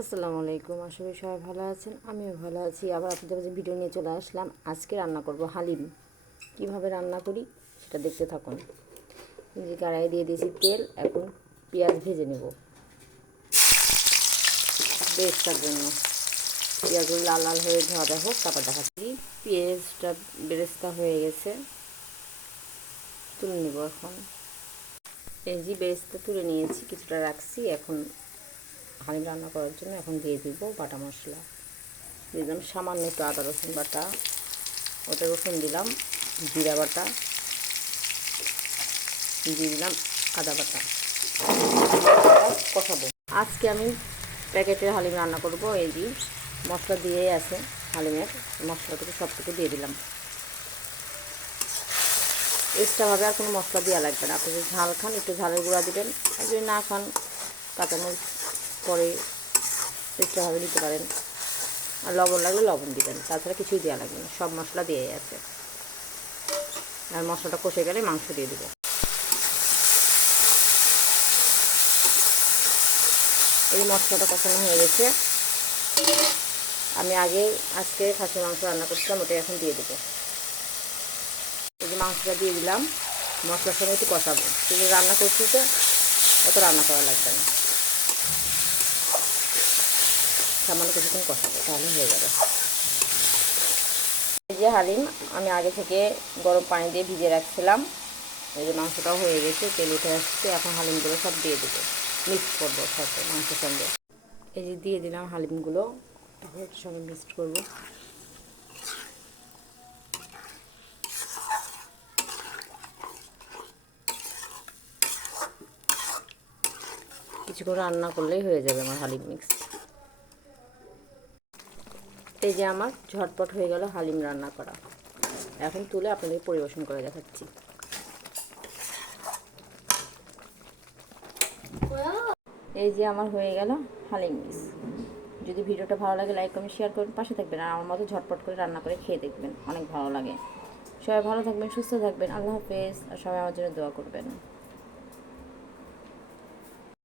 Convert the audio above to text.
আসসালামু আলাইকুম। আশা করি সবাই ভালো আছেন, আমিও ভালো আছি। আবার আপনাদের কাছে ভিডিও নিয়ে চলে আসলাম। আজকে রান্না করব হালিম। কিভাবে রান্না করি সেটা দেখতে থাকুন। যে কড়াই দিয়ে দিয়েছি তেল, এখন পেঁয়াজ ভেজে নেব বেরেস্তার জন্য। পেঁয়াজগুলো লাল লাল হয়ে ভাজা হোক, তারপর দেখাচ্ছি। পেঁয়াজটা বেরেস্তা হয়ে গেছে, তুলে নেব এখন। এই যে বেরেস্তা তুলে নিয়েছি, কিছুটা রাখছি। এখন হালিম রান্না করার জন্য এখন দিয়ে দিব বাটা মশলা। দিয়ে দিলাম সামান্য একটু আদা রসুন বাটা, ওটা রসুন দিলাম, জিরা বাটা দিয়ে দিলাম, আদা বাটা, কষাবো। আজকে আমি প্যাকেটের হালিম রান্না করব। এই যে মশলা দিয়েই আছে হালিমের, মশলাটুকু সবটুকু দিয়ে দিলাম। এক্সট্রাভাবে আর কোনো মশলা দেওয়া লাগবে না। আপনি যদি ঝাল খান একটু ঝালের গুঁড়া দিবেন, আর যদি না খান কাঁচামরিচ পরে এক্সট্রাভাবে দিতে পারেন। আর লবণ লাগলে লবণ দিবেন, তাছাড়া কিছুই দেওয়া লাগবে না, সব মশলা দিয়েই আছে। আর মশলাটা কষে গেলে মাংস দিয়ে দেবো। এই মশলাটা কষানো হয়ে গেছে। আমি আজকে খাসির মাংস রান্না করছিলাম, ওটা এখন দিয়ে দেবো। এই যে মাংসটা দিয়ে দিলাম, মশলার সঙ্গে একটু কষাবো। কিন্তু রান্না করছি তো অত রান্না করা লাগবে না, সামান্য কিছুক্ষণ কষাবো, তাহলে হয়ে যাবে। এই যে হালিম আমি আগে থেকে গরম পানি দিয়ে ভিজিয়ে রাখছিলাম। এই যে মাংসটাও হয়ে গেছে, তেল উঠে আসছে। এখন হালিমগুলো সব দিয়ে দেবো, মিক্স করবো সাথে মাংসের সঙ্গে। এই যে দিয়ে দিলাম হালিমগুলো, এখন এর সঙ্গে মিক্সড করবো। কিছুক্ষণ রান্না করলেই হয়ে যাবে আমার হালিম মিক্স। এই যে আমার ঝটপট হয়ে গেল হালিম রান্না করা। এখন তুলে আপনাদের পরিবেশন করে দেখাচ্ছি। এই যে আমার হয়ে গেল হালিম মিক্স। যদি ভিডিওটা ভালো লাগে লাইক কমেন্ট শেয়ার করুন, পাশে থাকবেন। আর আমার মতো ঝটপট করে রান্না করে খেয়ে দেখবেন, অনেক ভালো লাগে। সবাই ভালো থাকবেন, সুস্থ থাকবেন। আল্লাহ হাফেজ। আর সবাই আমার জন্য দোয়া করবেন।